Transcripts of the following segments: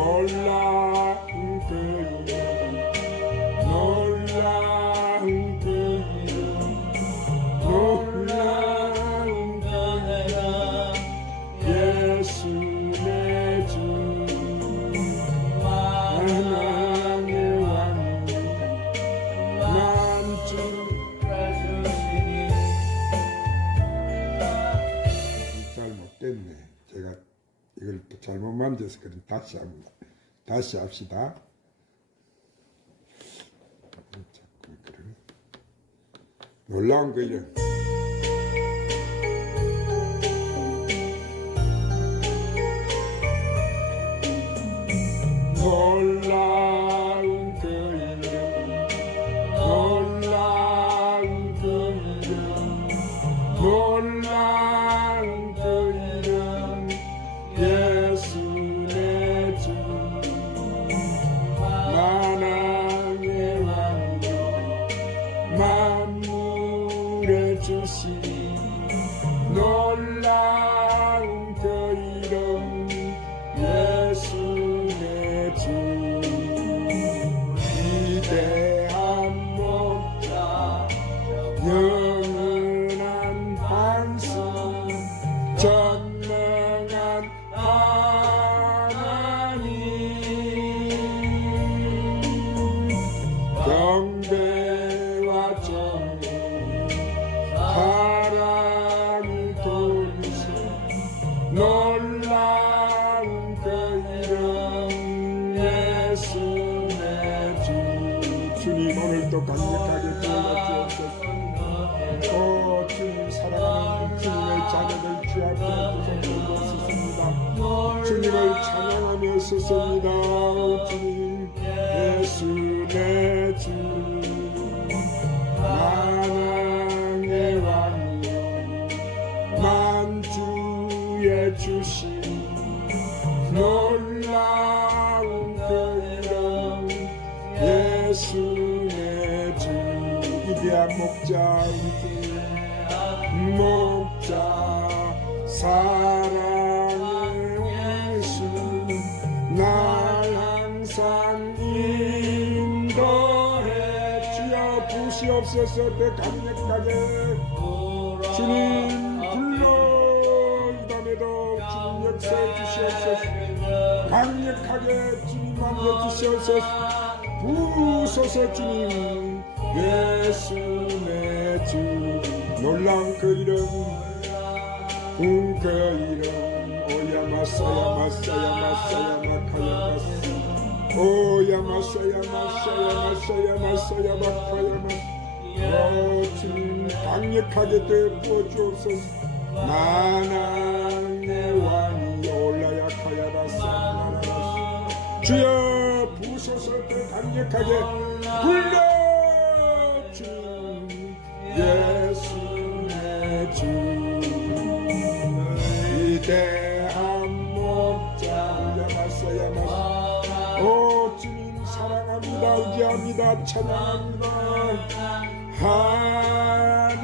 놀라운 그 이름, 놀라운 그 이름, 놀라운 그 이름, 예수 내 주, 하나님의 왕, 만주 잘못됐네. 제가 이걸 또 잘못 만져서 그럼 다시 합니다. 다시 합시다. 자꾸 그래. 놀라운 거 이름. 놀라운 그 이름, 놀라운 그 이름, 놀라운 그 이름, 예수 내 주, 만왕의 왕이요 만물의 주시, 놀라운 그 이름, 예수 내 주, 위대한 목자, 영원한 반석, 전능한 하나님, 경배와 정의 사랑이 돌리신 놀라운 그 이름, 예수 내 주. 주님 오늘도 강력하게 도와주옵소서. 오 주님, 사랑하는 주님의 자녀들 주 앞에 앉아서 있습니다. 주님을 찬양하며 섰습니다. 오 주님, 예수 내 주, 만왕의 왕이요 만주의 주신 놀라운 그 이름, 예수 내 주, 위대한 목자, 목자, 사랑의 예수, 날 항상 인도해 주여. 부시옵소서. 더 강력하게 주님 불러, 이 밤에도 주님 역사해 주시옵소서. 강력하게 주님 만져 주시옵소서. 부소서. 주님, 예수 내 주, 놀라운 그 이름, 그 이름, 오야마사야 마사야 마사야 마카야 마사, 오야마사야 마사야 마사야 마사야 마카야 마사. 오 주님, 강력하게 되어 주옵소서. 만왕의 왕이 올라야 카야 마사, 주여 부소서. 더 강력하게 불러 주님, 예수 내 주, 위대한 목자, 야마사야 마사. 오 주님, 사랑합니다, 의지합니다, 찬양합니다. 하나님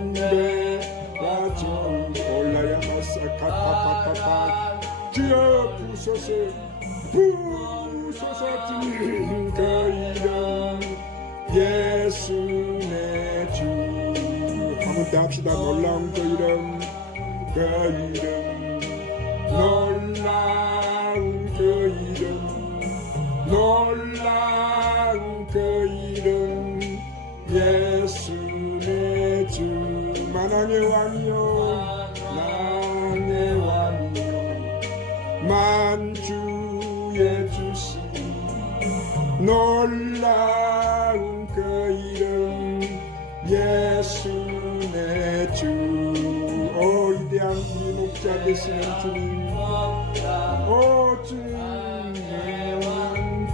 경배와 정 올라야 마사 카파파파파. 주여 부소서, 부소서. 주님 그 이름, 예수 내 주. 한번 더 합시다. 놀라운 그 이름, 그 이름, 놀라운 그 이름, 놀라운 그 이름, 예수 내 주, 만왕의 왕이요 만왕의 왕이요 만주의 주신 놀라운 그 이름, 예수 내 주. 오 위대한 이 목자 되시는 주님, 오 주님,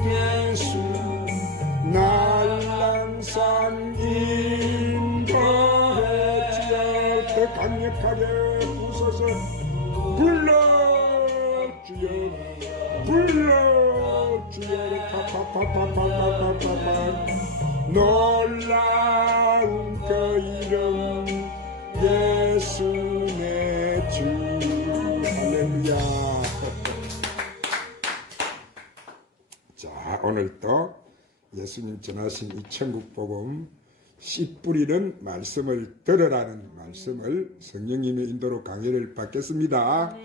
예수 날 항상 인도해 주여. 더 강력하게 부서서 불러 주여, 불러 주여. 파파파파파파파파. 놀라운 그 이름, 예수 내 주. 오늘 또 예수님 전하신 이 천국복음 씨 뿌리는 말씀을 들으라는 말씀을 성령님의 인도로 강해를 받겠습니다.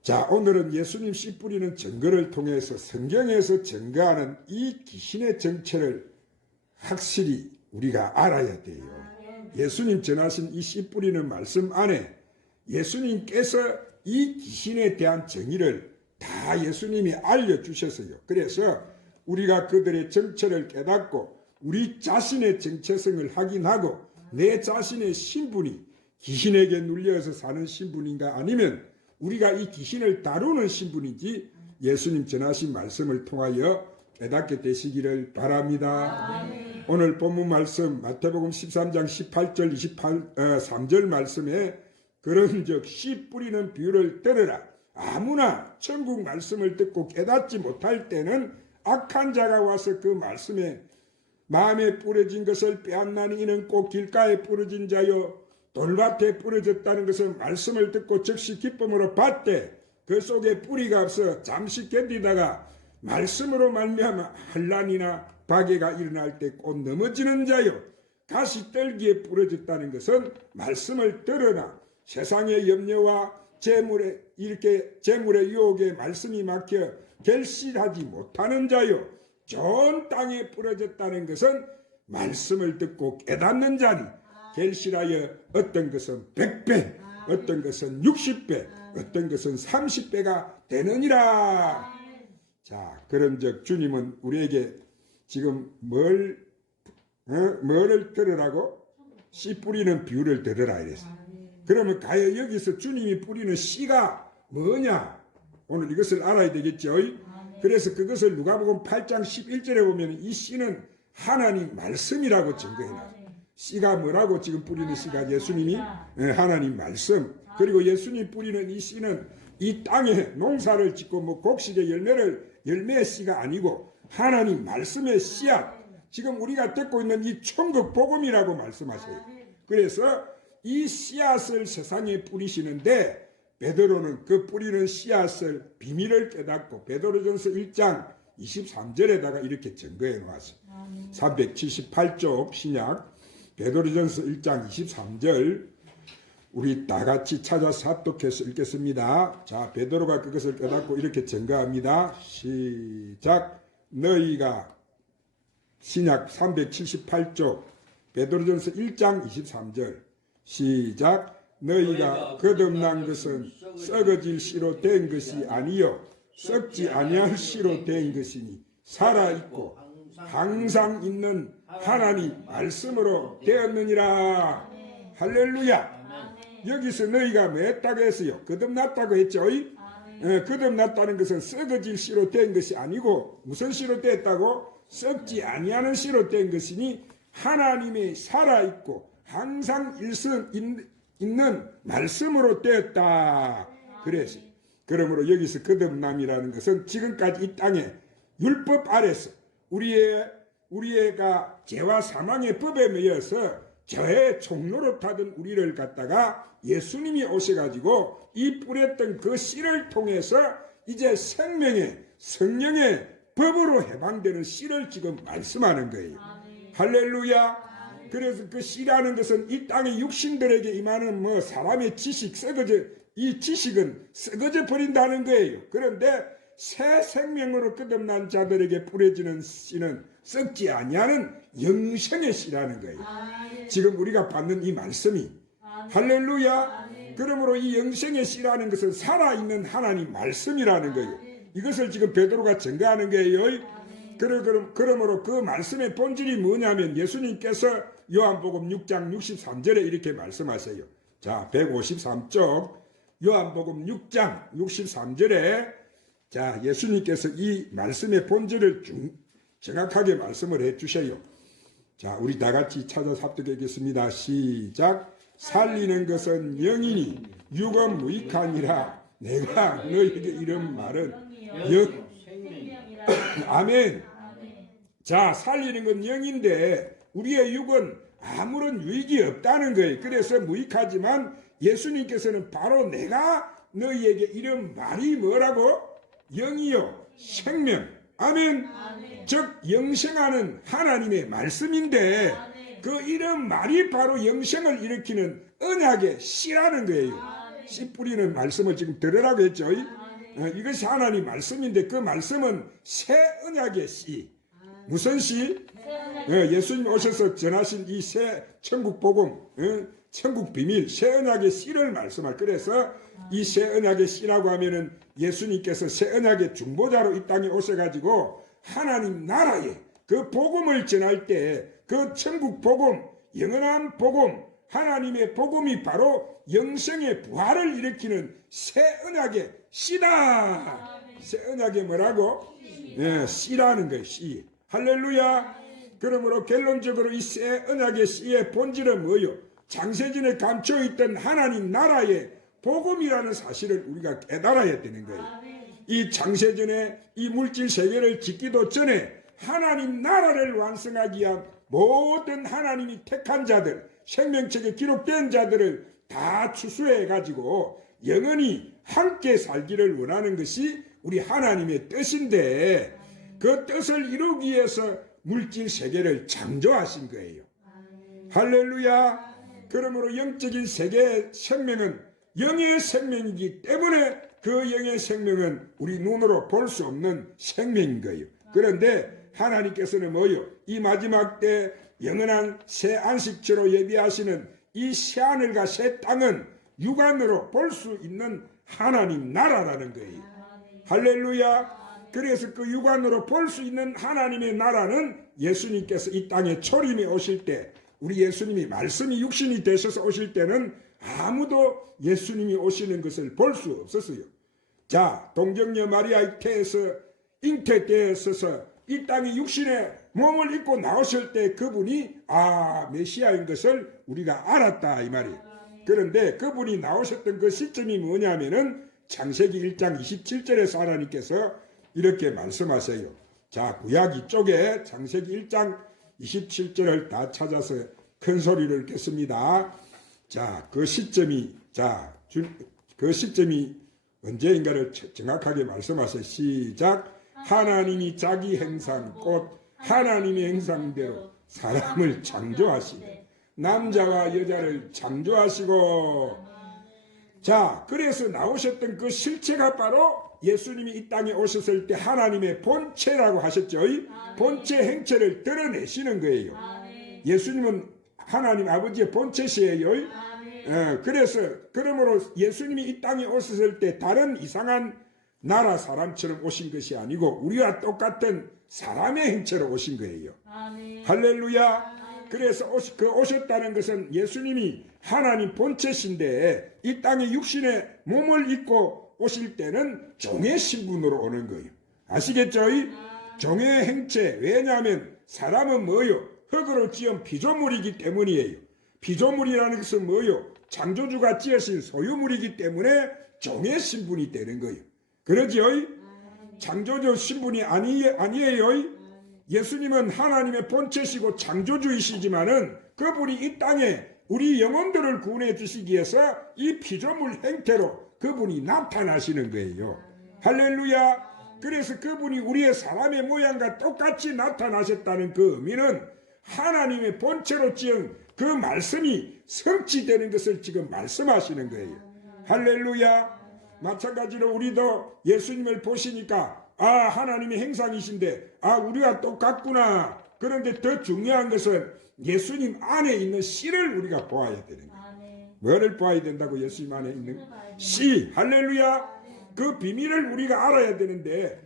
자, 오늘은 예수님 씨 뿌리는 증거를 통해서 성경에서 증거하는 이 귀신의 정체를 확실히 우리가 알아야 돼요. 예수님 전하신 이 씨 뿌리는 말씀 안에 예수님께서 이 귀신에 대한 정의를 다 예수님이 알려주셨어요. 그래서 우리가 그들의 정체를 깨닫고 우리 자신의 정체성을 확인하고 내 자신의 신분이 귀신에게 눌려서 사는 신분인가 아니면 우리가 이 귀신을 다루는 신분인지 예수님 전하신 말씀을 통하여 깨닫게 되시기를 바랍니다. 오늘 본문 말씀 마태복음 13장 18절 23절 말씀에 그런즉 씨 뿌리는 비유를 들으라. 아무나 천국 말씀을 듣고 깨닫지 못할 때는 악한 자가 와서 그 말씀에 마음에 뿌려진 것을 빼앗나니 이는 꼭 길가에 뿌려진 자요 돌밭에 뿌려졌다는 것은 말씀을 듣고 즉시 기쁨으로 받되 그 속에 뿌리가 없어 잠시 견디다가 말씀으로 말미암아 환난이나 박해가 일어날 때 곧 넘어지는 자요 가시떨기에 뿌려졌다는 것은 말씀을 들으나 세상의 염려와 재물의 유혹에 말씀이 막혀 결실하지 못하는 자요 좋은 땅에 뿌려졌다는 것은 말씀을 듣고 깨닫는 자니 결실하여 어떤 것은 100배, 어떤 것은 60배, 어떤 것은 30배가 되느니라. 자, 그런즉 주님은 우리에게 지금 뭐를 들으라고? 씨 뿌리는 비유를 들으라 이랬어요. 그러면 과연 여기서 주님이 뿌리는 씨가 뭐냐? 오늘 이것을 알아야 되겠죠. 그래서 그것을 누가복음 8장 11절에 보면 이 씨는 하나님 말씀이라고 증거해놨어요. 씨가 뭐라고 지금 뿌리는 씨가 예수님이 하나님 말씀. 그리고 예수님 뿌리는 이 씨는 이 땅에 농사를 짓고 뭐 곡식의 열매의 씨가 아니고 하나님 말씀의 씨앗. 지금 우리가 듣고 있는 이 천국 복음이라고 말씀하세요. 그래서 이 씨앗을 세상에 뿌리시는데 베드로는 그 뿌리는 씨앗을 비밀을 깨닫고 베드로전서 1장 23절에다가 이렇게 증거해 놓았어요. 378쪽 신약 베드로전서 1장 23절 우리 다 같이 찾아서 합독해서 읽겠습니다. 자, 베드로가 그것을 깨닫고 이렇게 증거합니다. 시작. 너희가 신약 378쪽 베드로전서 1장 23절 시작. 너희가 거듭난 것은 썩어질 씨로 된 것이 아니요 썩지 아니할 씨로 된 것이니 살아있고 항상 있는 하나님 말씀으로 되었느니라. 할렐루야. 여기서 너희가 뭐 했다고 했어요? 거듭났다고 했죠. 거듭났다는 것은 썩어질 씨로 된 것이 아니고 무슨 씨로 됐다고? 썩지 아니하는 씨로 된 것이니 하나님이 살아있고 항상 있는 말씀으로 되었다. 그래서 그러므로 여기서 거듭남이라는 것은 지금까지 이 땅에 율법 아래서 우리가 죄와 사망의 법에 매여서 죄의 종로로 타던 우리를 갖다가 예수님이 오셔가지고 이 뿌렸던 그 씨를 통해서 이제 생명의 성령의 법으로 해방되는 씨를 지금 말씀하는 거예요. 할렐루야. 그래서 그 씨라는 것은 이 땅의 육신들에게 임하는 뭐 사람의 지식 이 지식은 썩어져 버린다는 거예요. 그런데 새 생명으로 거듭난 자들에게 뿌려지는 씨는 썩지 아니하는 영생의 씨라는 거예요. 지금 우리가 받는 이 말씀이 할렐루야. 그러므로 이 영생의 씨라는 것은 살아있는 하나님 말씀이라는 거예요. 이것을 지금 베드로가 증거하는 거예요. 그러므로 그 말씀의 본질이 뭐냐면 예수님께서 요한복음 6장 63절에 이렇게 말씀하세요. 자, 153쪽 요한복음 6장 63절에 자, 예수님께서 이 말씀의 본질을 정확하게 말씀을 해 주셔요. 자, 우리 다 같이 찾아서 합독하겠습니다. 시작. 살리는 것은 영이니 육은 무익하니라. 내가 너희에게 이런 말은 아멘. 자, 살리는 건 영인데 우리의 육은 아무런 유익이 없다는 거예요. 그래서 무익하지만 예수님께서는 바로 내가 너희에게 이런 말이 뭐라고? 영이요 생명. 아멘. 즉 영생하는 하나님의 말씀인데 그 이런 말이 바로 영생을 일으키는 언약의 씨라는 거예요. 씨 뿌리는 말씀을 지금 들으라고 했죠. 이것이 하나님 말씀인데 그 말씀은 새 언약의 씨. 무슨 씨? 예수님 오셔서 전하신 이 새 천국 복음, 천국 비밀, 새 언약의 씨를 말씀할. 그래서 이 새 언약의 씨라고 하면은 예수님께서 새 언약의 중보자로 이 땅에 오셔가지고 하나님 나라에 그 복음을 전할 때 그 천국 복음, 영원한 복음, 하나님의 복음이 바로 영생의 부활을 일으키는 새 언약의 씨다. 새 언약의 뭐라고? 씨라는 거예요. 씨. 할렐루야. 그러므로 결론적으로 이 새 언약의 씨의 본질은 뭐요? 창세전에 감춰있던 하나님 나라의 복음이라는 사실을 우리가 깨달아야 되는 거예요. 이 창세전에 이 물질 세계를 짓기도 전에 하나님 나라를 완성하기 위한 모든 하나님이 택한 자들, 생명책에 기록된 자들을 다 추수해 가지고 영원히 함께 살기를 원하는 것이 우리 하나님의 뜻인데 그 뜻을 이루기 위해서 물질 세계를 창조하신 거예요. 할렐루야. 그러므로 영적인 세계의 생명은 영의 생명이기 때문에 그 영의 생명은 우리 눈으로 볼 수 없는 생명인 거예요. 그런데 하나님께서는 뭐요? 이 마지막 때 영원한 새 안식처로 예비하시는 이 새하늘과 새 땅은 육안으로 볼 수 있는 하나님 나라라는 거예요. 할렐루야. 그래서 그 육안으로 볼 수 있는 하나님의 나라는 예수님께서 이 땅에 초림에 오실 때 우리 예수님이 말씀이 육신이 되셔서 오실 때는 아무도 예수님이 오시는 것을 볼 수 없었어요. 자, 동정녀 마리아의 잉태 때에 있어서 이 땅에 육신의 몸을 입고 나오실 때 그분이 메시아인 것을 우리가 알았다 이 말이에요. 그런데 그분이 나오셨던 그 시점이 뭐냐면은 창세기 1장 27절에서 하나님께서 이렇게 말씀하세요. 자, 구약 이쪽에 창세기 1장 27절을 다 찾아서 큰 소리를 읽겠습니다. 자, 그 시점이 언제인가를 정확하게 말씀하세요. 시작. 하나님이 자기 형상 곧 하나님의 형상대로 사람을 창조하시고 남자와 여자를 창조하시고 자, 그래서 나오셨던 그 실체가 바로 예수님이 이 땅에 오셨을 때 하나님의 본체라고 하셨죠. 본체 행체를 드러내시는 거예요. 예수님은 하나님 아버지의 본체시에요. 그래서 그러므로 예수님이 이 땅에 오셨을 때 다른 이상한 나라 사람처럼 오신 것이 아니고 우리와 똑같은 사람의 행체로 오신 거예요. 할렐루야. 그래서 오셨다는 것은 예수님이 하나님 본체신데 이 땅에 육신의 몸을 입고 오실 때는 종의 신분으로 오는 거예요. 아시겠죠? 종의 행체. 왜냐하면 사람은 뭐요? 흙으로 지은 피조물이기 때문이에요. 피조물이라는 것은 뭐요? 창조주가 지으신 소유물이기 때문에 종의 신분이 되는 거예요. 그러지요? 창조주 신분이 아니에요. 예수님은 하나님의 본체시고 창조주이시지만은 그분이 이 땅에 우리 영혼들을 구원해 주시기 위해서 이 피조물 행태로 그분이 나타나시는 거예요. 할렐루야. 그래서 그분이 우리의 사람의 모양과 똑같이 나타나셨다는 그 의미는 하나님의 본체로 지은 그 말씀이 성취되는 것을 지금 말씀하시는 거예요. 할렐루야. 마찬가지로 우리도 예수님을 보시니까 하나님의 형상이신데 우리와 똑같구나. 그런데 더 중요한 것은 예수님 안에 있는 씨를 우리가 보아야 되는 거예요. 뭐를 보아야 된다고? 예수님 안에 있는 씨. 할렐루야. 그 비밀을 우리가 알아야 되는데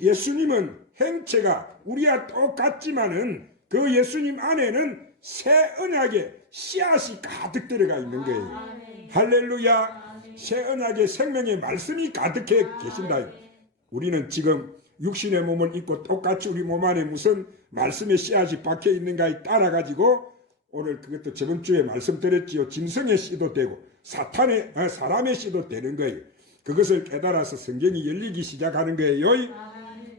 예수님은 행체가 우리와 똑같지만은 그 예수님 안에는 새 언약의 씨앗이 가득 들어가 있는 거예요. 할렐루야. 새 언약의 생명의 말씀이 가득해 계신다. 우리는 지금 육신의 몸을 입고 똑같이 우리 몸 안에 무슨 말씀의 씨앗이 박혀 있는가에 따라 가지고 오늘 그것도 저번 주에 말씀드렸지요. 짐승의 씨도 되고 사람의 씨도 되는 거예요. 그것을 깨달아서 성경이 열리기 시작하는 거예요.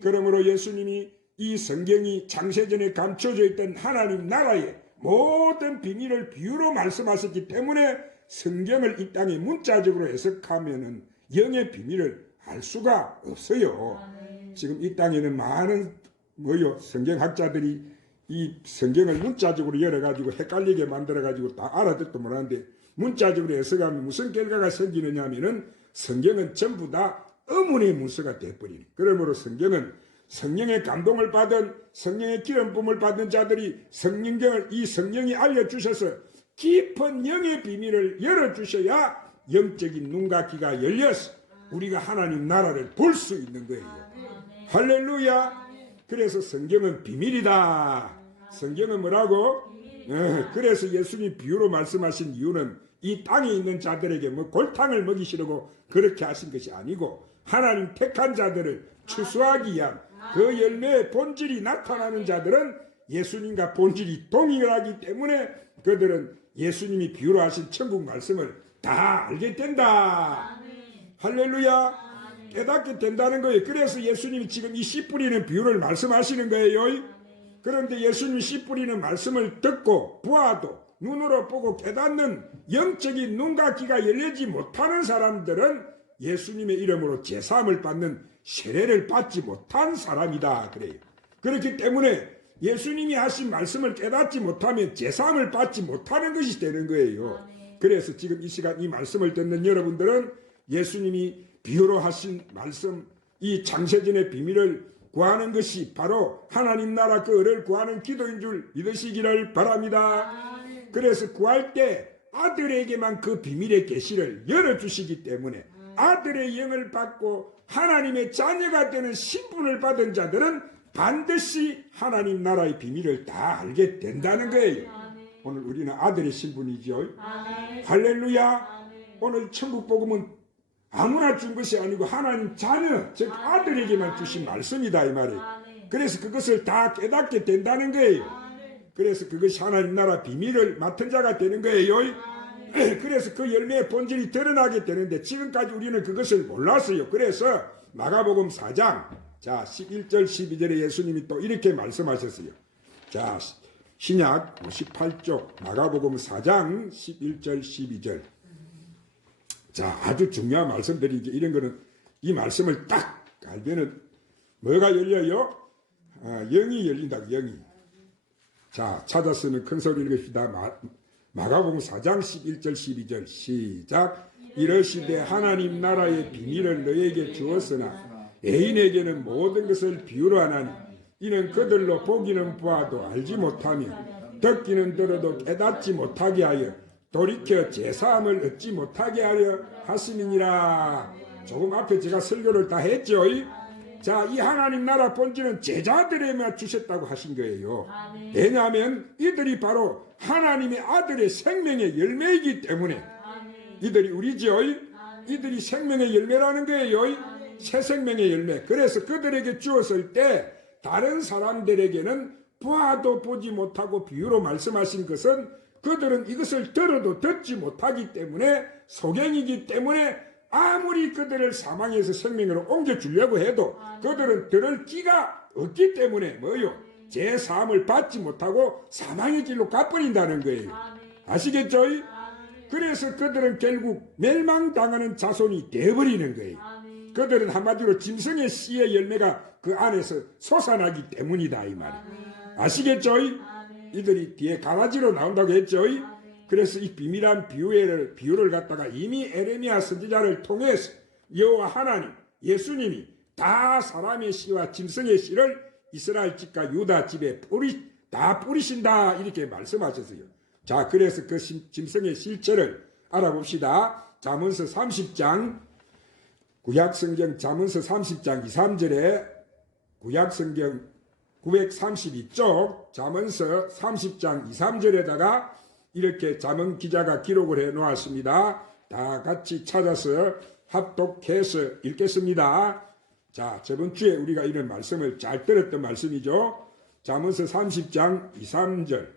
그러므로 예수님이 이 성경이 창세전에 감춰져 있던 하나님 나라의 모든 비밀을 비유로 말씀하셨기 때문에 성경을 이 땅에 문자적으로 해석하면은 영의 비밀을 알 수가 없어요. 지금 이 땅에는 많은 성경학자들이 이 성경을 문자적으로 열어가지고 헷갈리게 만들어가지고 다 알아듣도 못하는데, 문자적으로 해석하면 무슨 결과가 생기느냐 하면은 성경은 전부 다 의문의 문서가 되어버리는. 그러므로 성령의 감동을 받은, 성령의 기름 부음을 받은 자들이 이 성령이 알려주셔서 깊은 영의 비밀을 열어주셔야 영적인 눈과 귀가 열려서 우리가 하나님 나라를 볼 수 있는 거예요. 할렐루야. 그래서 성경은 비밀이다. 성경은 뭐라고? 그래서 예수님 비유로 말씀하신 이유는 이 땅에 있는 자들에게 골탕을 먹이시려고 그렇게 하신 것이 아니고, 하나님 택한 자들을 추수하기 위한 그 열매의 본질이 나타나는 자들은 예수님과 본질이 동일하기 때문에 그들은 예수님이 비유로 하신 천국 말씀을 다 알게 된다. 할렐루야. 깨닫게 된다는 거예요. 그래서 예수님이 지금 이 씨 뿌리는 비유를 말씀하시는 거예요. 그런데 예수님이 씨 뿌리는 말씀을 듣고 보아도 눈으로 보고 깨닫는 영적인 눈과 귀가 열리지 못하는 사람들은 예수님의 이름으로 제사함을 받는 세례를 받지 못한 사람이다. 그래요. 그렇기 때문에 예수님이 하신 말씀을 깨닫지 못하면 제사함을 받지 못하는 것이 되는 거예요. 그래서 지금 이 시간 이 말씀을 듣는 여러분들은 예수님이 비유로 하신 말씀, 이 창세전의 비밀을 구하는 것이 바로 하나님 나라 그 을을 구하는 기도인 줄 믿으시기를 바랍니다. 그래서 구할 때 아들에게만 그 비밀의 계시를 열어주시기 때문에 아들의 영을 받고 하나님의 자녀가 되는 신분을 받은 자들은 반드시 하나님 나라의 비밀을 다 알게 된다는 거예요. 오늘 우리는 아들의 신분이죠. 할렐루야. 오늘 천국 복음은 아무나 준 것이 아니고 하나님 자녀, 즉 아들에게만 주신 말씀이다 이 말이에요. 그래서 그것을 다 깨닫게 된다는 거예요. 그래서 그것이 하나님 나라 비밀을 맡은 자가 되는 거예요. 그래서 그 열매의 본질이 드러나게 되는데 지금까지 우리는 그것을 몰랐어요. 그래서 마가복음 4장 11절 12절에 예수님이 또 이렇게 말씀하셨어요. 자, 신약 58쪽 마가복음 4장 11절 12절. 자, 아주 중요한 말씀들이 이런 거는 이 말씀을 딱 알면은 뭐가 열려요? 영이 열린다. 영이. 자, 찾았으면 큰 소리를 읽읍시다. 마가복음 4장 11절 12절 시작. 이러시되 하나님 나라의 비밀을 너에게 주었으나 애인에게는 모든 것을 비유로 하나니 이는 그들로 보기는 보아도 알지 못하며 듣기는 들어도 깨닫지 못하게 하여 돌이켜 제사함을 얻지 못하게 하려 하심이니라. 조금 앞에 제가 설교를 다 했죠. 자, 이 하나님 나라 본질은 제자들에만 주셨다고 하신 거예요. 왜냐하면 이들이 바로 하나님의 아들의 생명의 열매이기 때문에 이들이 우리죠. 이들이 생명의 열매라는 거예요. 새 생명의 열매. 그래서 그들에게 주었을 때 다른 사람들에게는 보아도 보지 못하고 비유로 말씀하신 것은 그들은 이것을 들어도 듣지 못하기 때문에 소경이기 때문에 아무리 그들을 사망에서 생명으로 옮겨주려고 해도 그들은 들을 기가 없기 때문에 뭐요? 제사함을 받지 못하고 사망의 길로 가버린다는 거예요. 아시겠죠? 그래서 그들은 결국 멸망당하는 자손이 되어버리는 거예요. 그들은 한마디로 짐승의 씨의 열매가 그 안에서 솟아나기 때문이다 이 말이에요. 아시겠죠? 이들이 뒤에 가라지로 나온다고 했죠. 그래서 이 비밀한 비유를 갖다가 이미 에레미야 선지자를 통해서 여호와 하나님, 예수님이 다 사람의 씨와 짐승의 씨를 이스라엘 집과 유다 집에 다 뿌리신다 이렇게 말씀하셨어요. 자, 그래서 그 짐승의 실체를 알아봅시다. 잠언서 30장 구약성경 잠언서 30장 2, 3절에 구약성경 932쪽 잠언서 30장 2, 3절에다가 이렇게 잠언 기자가 기록을 해 놓았습니다. 다 같이 찾아서 합독해서 읽겠습니다. 자, 저번 주에 우리가 이런 말씀을 잘 들었던 말씀이죠. 잠언서 30장 2, 3절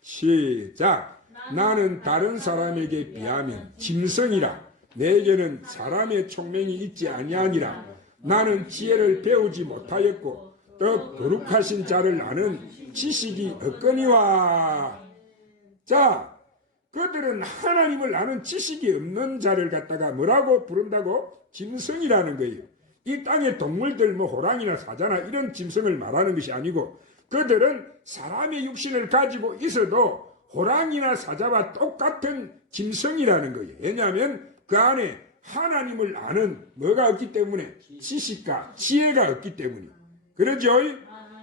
시작. 나는 다른 사람에게 비하면 짐승이라 내게는 사람의 총명이 있지 아니하니라. 나는 지혜를 배우지 못하였고 또 거룩하신 자를 아는 지식이 없거니와. 자, 그들은 하나님을 아는 지식이 없는 자를 갖다가 뭐라고 부른다고? 짐승이라는 거예요. 이 땅의 동물들 뭐 호랑이나 사자나 이런 짐승을 말하는 것이 아니고 그들은 사람의 육신을 가지고 있어도 호랑이나 사자와 똑같은 짐승이라는 거예요. 왜냐하면 그 안에 하나님을 아는 뭐가 없기 때문에 지식과 지혜가 없기 때문에 그러죠.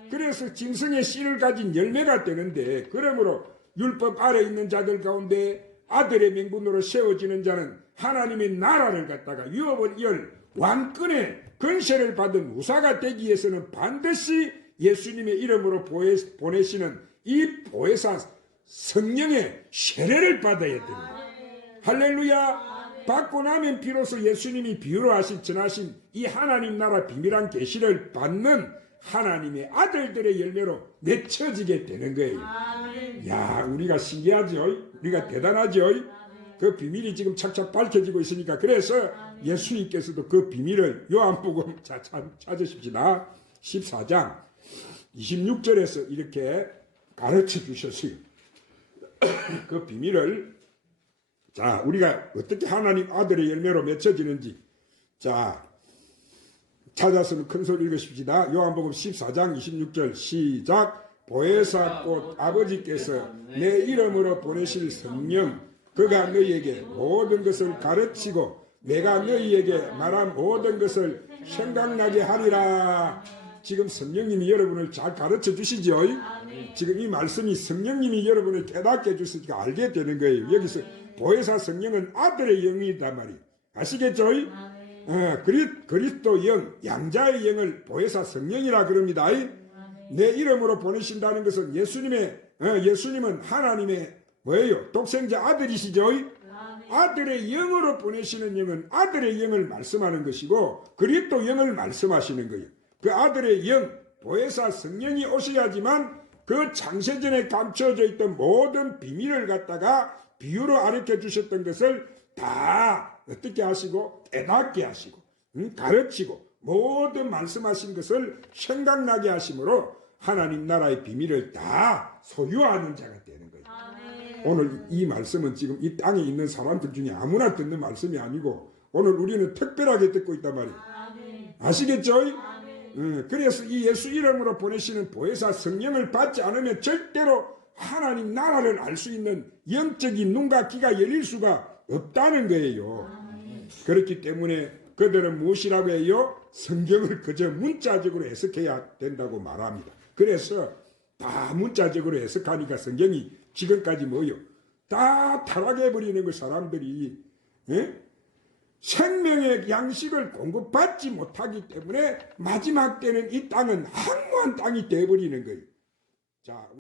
그래서 짐승의 씨를 가진 열매가 되는데 그러므로 율법 아래 있는 자들 가운데 아들의 명분으로 세워지는 자는 하나님의 나라를 갖다가 유업을 이을 왕권의 권세를 받은 우사가 되기 위해서는 반드시 예수님의 이름으로 보내시는 이 보혜사 성령의 세례를 받아야 됩니다. 할렐루야. 받고 나면 비로소 예수님이 비유로 전하신 이 하나님 나라 비밀한 계시를 받는 하나님의 아들들의 열매로 맺혀지게 되는 거예요. 야, 우리가 신기하죠? 우리가 대단하죠? 그 비밀이 지금 착착 밝혀지고 있으니까 그래서 예수님께서도 그 비밀을 요한복음 찾으십시다. 14장 26절에서 이렇게 가르쳐 주셨어요. 그 비밀을 자, 우리가 어떻게 하나님 아들의 열매로 맺혀지는지 자, 찾아서는 큰 소리 읽으십시다. 요한복음 14장 26절 시작. 보혜사 곧 아버지께서 내 이름으로 보내실 성령 그가 너희에게 모든 것을 가르치고 내가 너희에게 말한 모든 것을 생각나게 하리라. 지금 성령님이 여러분을 잘 가르쳐 주시죠. 지금 이 말씀이 성령님이 여러분을 깨닫게 해주시니까 알게 되는 거예요. 여기서 보혜사 성령은 아들의 영이단 말이에요. 아시겠죠? 그리스도 영, 양자의 영을 보혜사 성령이라 그럽니다. 내 이름으로 보내신다는 것은 예수님은 하나님의 뭐예요? 독생자 아들이시죠? 아들의 영으로 보내시는 영은 아들의 영을 말씀하는 것이고 그리스도 영을 말씀하시는 거예요. 그 아들의 영, 보혜사 성령이 오셔야지만 그 창세전에 감춰져 있던 모든 비밀을 갖다가 비유로 가르쳐 주셨던 것을 다 어떻게 하시고 깨닫게 하시고 가르치고 모든 말씀하신 것을 생각나게 하심으로 하나님 나라의 비밀을 다 소유하는 자가 되는 거예요. 오늘 이 말씀은 지금 이 땅에 있는 사람들 중에 아무나 듣는 말씀이 아니고 오늘 우리는 특별하게 듣고 있단 말이에요. 아시겠죠? 그래서 이 예수 이름으로 보내시는 보혜사 성령을 받지 않으면 절대로 하나님 나라를 알 수 있는 영적인 눈과 귀가 열릴 수가 없다는 거예요. 그렇기 때문에 그들은 무엇이라고 해요? 성경을 그저 문자적으로 해석해야 된다고 말합니다. 그래서 다 문자적으로 해석하니까 성경이 지금까지 뭐요? 다 타락해버리는 그 사람들이 생명의 양식을 공급받지 못하기 때문에 마지막 때는 이 땅은 황무한 땅이 되어버리는 거예요. 자.